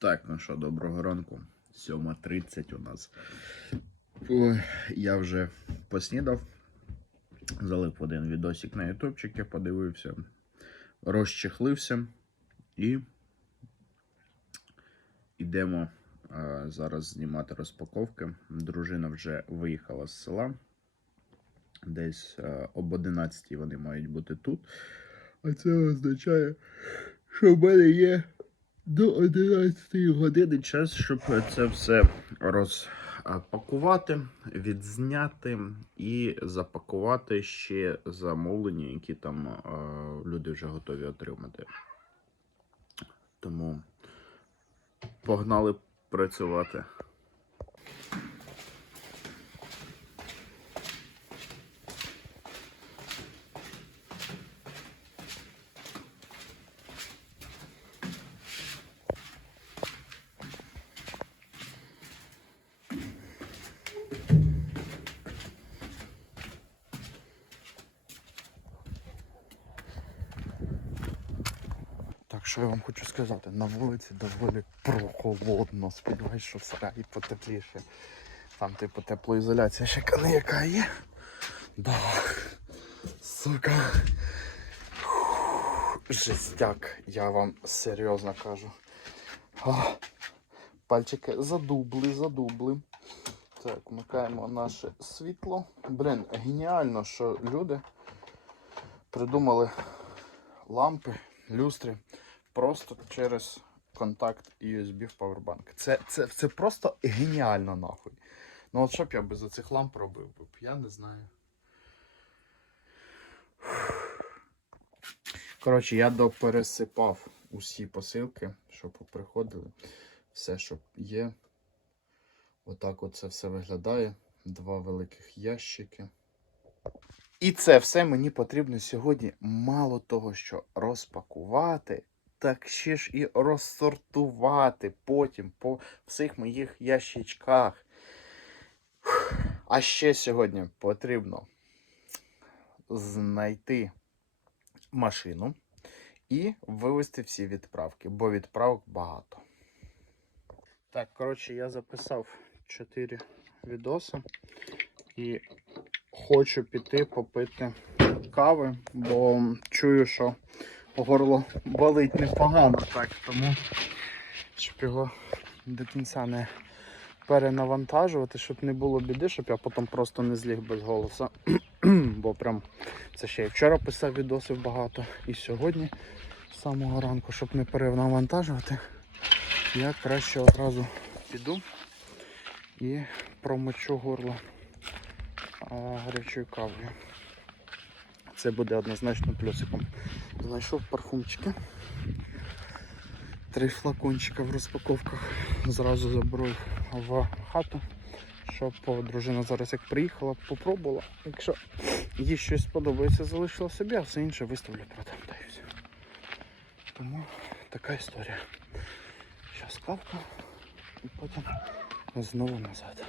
Так, ну що, доброго ранку. 7.30 у нас. Ой, я вже поснідав. Залип один відосик на ютубчик, я подивився, розчехлився і йдемо зараз знімати розпаковки. Дружина вже виїхала з села. Десь об 11 вони мають бути тут. А це означає, що в мене є до 11 години час, щоб це все розпакувати, відзняти і запакувати ще замовлення, які там е, люди вже готові отримати. Тому погнали працювати. Так, що я вам хочу сказати, на вулиці доволі прохолодно. Сподіваюсь, що в сараї потепліше. Там, типу, теплоізоляція ще яка є. Да. Сука. Жестяк, я вам серйозно кажу. А, пальчики задубли, задубли. Так, вмикаємо наше світло. Блін, геніально, що люди придумали лампи, люстри просто через контакт USB в Powerbank. Це, це, це просто геніально нахуй. Ну от що б я без оцих ламп робив би? Я не знаю. Коротше, я допересипав усі посилки, щоб приходили. Все, що є. Отак от це все виглядає. Два великих ящики. І це все мені потрібно сьогодні мало того, що розпакувати, так ще ж і розсортувати потім по всіх моїх ящичках. А ще сьогодні потрібно знайти машину і вивезти всі відправки, бо відправок багато. Так, коротше, я записав 4 відоси і хочу піти попити кави, бо чую, що горло болить непогано, так, тому щоб його до кінця не перенавантажувати, щоб не було біди, щоб я потім просто не зліг без голосу. бо прям це ще й вчора писав відосів багато, і сьогодні з самого ранку, щоб не перенавантажувати, я краще одразу піду і промочу горло гарячою кавою. Це буде однозначно плюсиком. Знайшов парфумчики. Три флакончика в розпаковках. Зразу забрав в хату, щоб дружина зараз як приїхала, попробувала. Якщо їй щось сподобається, залишила собі, а все інше виставлю продам. Тому така історія. Зараз кавка і потім знову назад.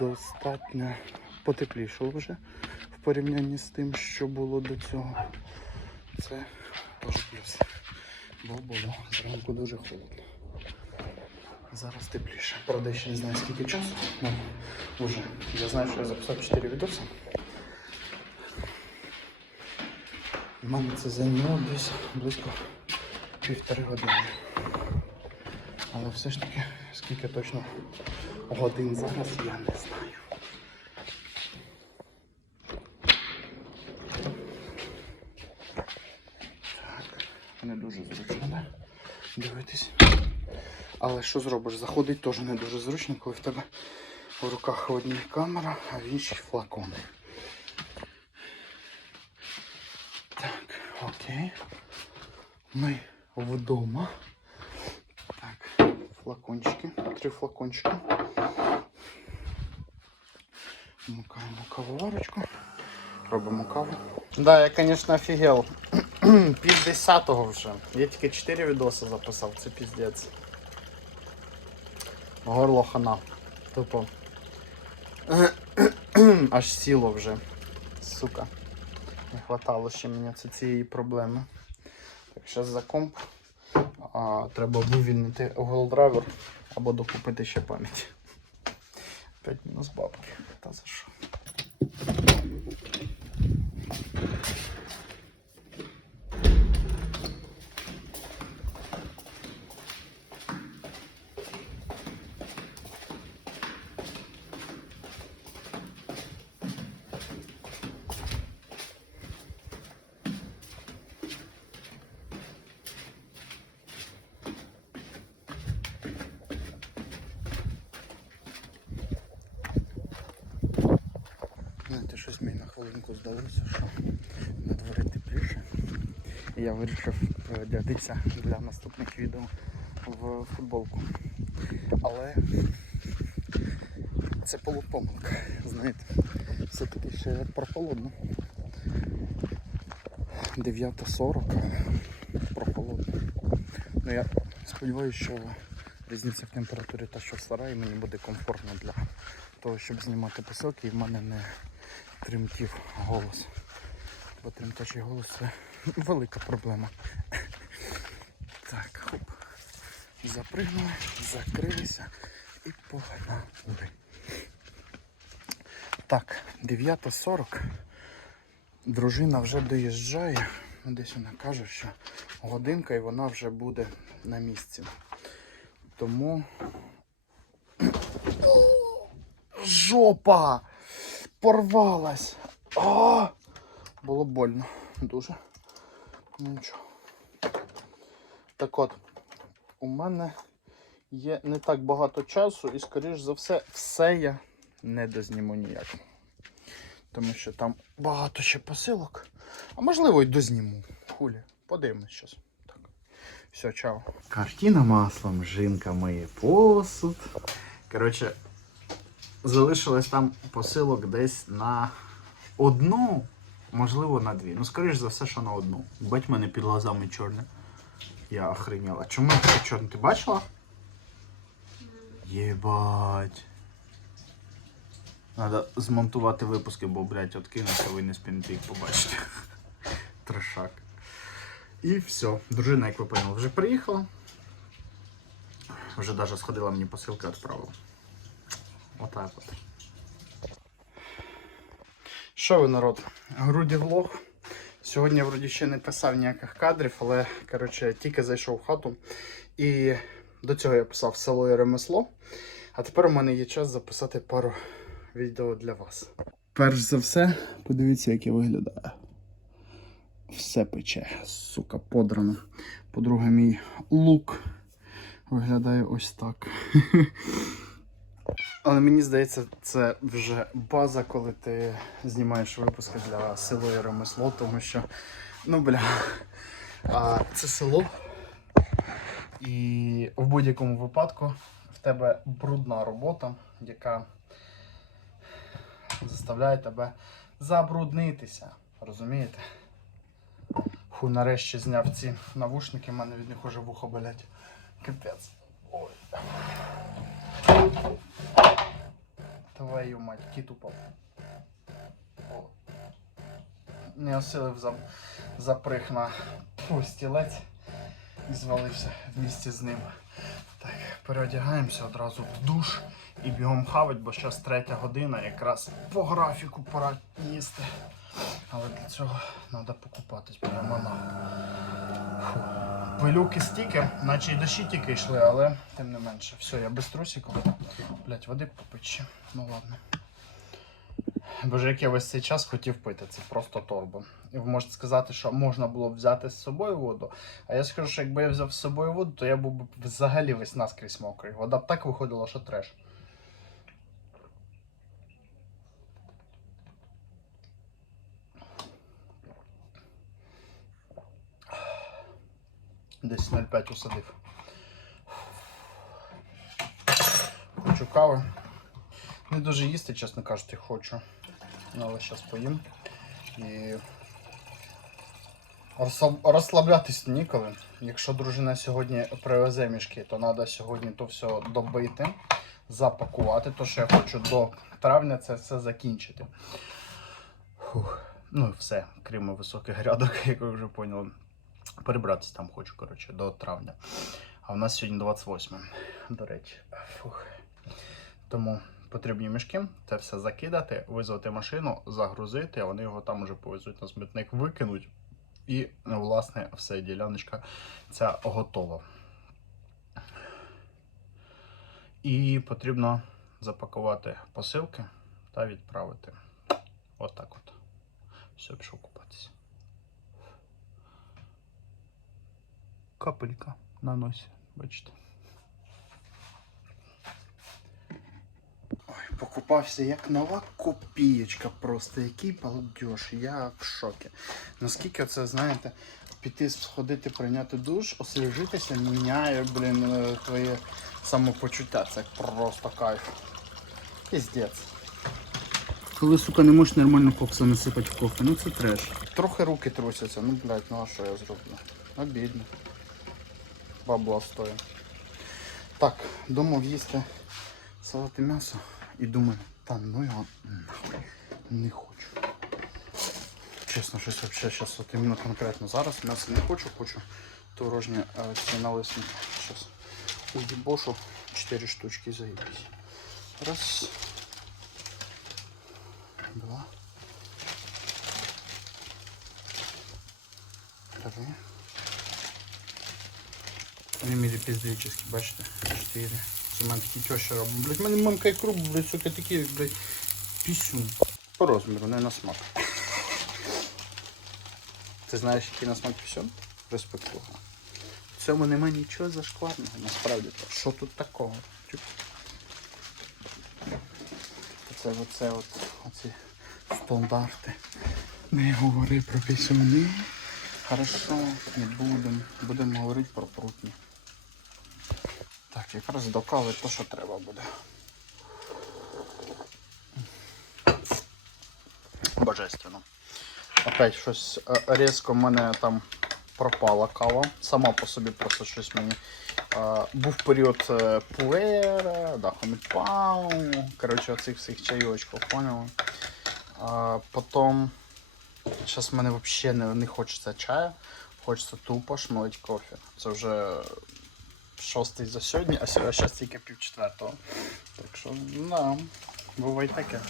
Достатньо потеплішало вже в порівнянні з тим, що було до цього. Це теж плюс. Бо було зранку дуже холодно. Зараз тепліше. Правда, ще не знаю скільки часу. Ну, вже. Я знаю, що я записав 4 відоси. У мене це зайняло десь близько півтори години. Але все ж таки, скільки точно годин зараз, я не знаю. Так, не дуже зручно, да? Дивитись. Що зробиш? Заходить теж не дуже зручно, коли в тебе в руках в одній камера, а в іншій флакони. Так, окей. Ми вдома. Так, флакончики. Три флакончика. Вмикаємо кавоварочку. Робимо каву. Да, я, конечно, офігел. Пів десятого вже. Я тільки 4 відоси записав, це піздець. Горло хана. Тупо. Аж сіло вже. Сука. Не хватало ще мені цієї проблеми. Так, зараз за комп. а треба вивільнити Google драйвер або докупити ще пам'ять. 5 мінус бабки. Та за що? Знаєте, щось мені на хвилинку здалося, що на дворі тепліше. Я вирішив переодягтися для наступних відео в футболку. Але це полупомилка, знаєте. Все-таки ще прохолодно. 9.40, прохолодно. Ну я сподіваюся, що різниця в температурі та що в сараї мені буде комфортно для того, щоб знімати посилки і в мене не тремтів голос. Бо тремтячий голос це велика проблема. Так, хоп. Запригнули, закрилися і погнали. Так, 9.40. Дружина вже доїжджає. Десь вона каже, що годинка і вона вже буде на місці. Тому. Жопа! Порвалась! А! Було больно. Дуже. Ну, Нічого. Так от, у мене є не так багато часу і, скоріш за все, все я не дозніму ніяк. Тому що там багато ще посилок. А можливо й дозніму. Хулі. Подивимось щас. Так. Все, чао. Картина маслом, жінка миє посуд. Коротше, залишилось там посилок десь на одну, можливо, на дві. Ну, скоріш за все, що на одну. Бать мене під глазами чорне. Я охренела. Чому це чорне? Ти бачила? Єбать. Надо змонтувати випуски, бо, блядь, откинуться, ви не спінете їх побачити. Трешак. І все. Дружина, як ви поняли, вже приїхала. Вже навіть сходила мені посилки відправила. Отак от. Що ви, народ? Груді влог. Сьогодні я вроді ще не писав ніяких кадрів, але коротше, тільки зайшов в хату. І до цього я писав село і ремесло. А тепер у мене є час записати пару відео для вас. Перш за все, подивіться, як я виглядаю. Все пече, сука, подрано. По-друге, мій лук виглядає ось так. Але мені здається, це вже база, коли ти знімаєш випуски для село і ремесло, тому що, ну бля, а, це село. І в будь-якому випадку в тебе брудна робота, яка заставляє тебе забруднитися. Розумієте? Ху, нарешті зняв ці навушники, в мене від них уже вухо болять. Капець. Ой. Твою мать, кіт упав. О. Не осилив за, заприг на фу, стілець і звалився в місті з ним. Так, переодягаємося одразу в душ і бігом хавать, бо зараз третя година, якраз по графіку пора їсти. Але для цього треба покупатись прямо на. Фу. Пилюки стільки, наче й дощі тільки йшли, але тим не менше. Все, я без трусиків. Блять, води попече. Ну ладно. Боже, як я весь цей час хотів пити, це просто торба. І ви можете сказати, що можна було б взяти з собою воду. А я скажу, що якби я взяв з собою воду, то я був би взагалі весь наскрізь мокрий. Вода б так виходила, що треш. Десь 0,5 усадив. Хочу кави. Не дуже їсти, чесно кажучи, хочу. Ну, але зараз поїм. І розслаблятись ніколи. Якщо дружина сьогодні привезе мішки, то треба сьогодні то все добити, запакувати. То, що я хочу до травня це все закінчити. Фух. Ну і все, крім високих грядок, як ви вже поняли. Перебратися там хочу, коротше, до травня. А в нас сьогодні 28, до речі. Фух. Тому потрібні мішки, це все закидати, визвати машину, загрузити, а вони його там уже повезуть на смітник, викинуть. І, власне, все, діляночка ця готова. І потрібно запакувати посилки та відправити. Отак от. Все, пішов Капелька на носі, бачите. Ой, покупався як нова копієчка просто. Який балдеж. Я в шокі. Наскільки це, знаєте, піти сходити, прийняти душ, освіжитися, міняє, блін, е, твоє самопочуття. Це просто кайф. Піздець. Коли, сука, не можеш нормально кокса насипати в кофе, ну це треш. Трохи руки трусяться, ну блядь, ну а що я зроблю? Обідно. Бабло стоїть. Так, думав їсти салат і м'ясо і думаю, та ну його нахуй не хочу. Чесно, щось вообще зараз от іменно конкретно зараз м'ясо не хочу, хочу творожні е, ці налисники. Зараз уїбошу 4 штучки заїбись. Раз. Два. Три. Мірі піздечки, бачите? Чотири. Це в мене такі теща робить. Блять, мене мамка і круг, блять, сука, такі, блять, пісюн. По розміру, не на смак. Ти знаєш, який на смак пісюн? Респектуга. В цьому нема нічого зашкварного, насправді. то. Що тут такого? Тюп. Це оце от, оці стандарти. Не говори про пісюни. Хорошо, не будемо. Будемо говорити про прутні. Якраз до кави то, що треба буде. Божественно. Опять щось е, різко в мене там пропала кава. Сама по собі просто щось мені. Е, був період е, пуера, да, хоміпау, коротше, оцих всіх чайочків, поняли? Потім. Зараз в мене взагалі не, не хочеться чаю, хочеться тупо шмалить кофе. Це вже шостий за сьогодні, а зараз тільки пів четвертого. Так що, да, буває таке.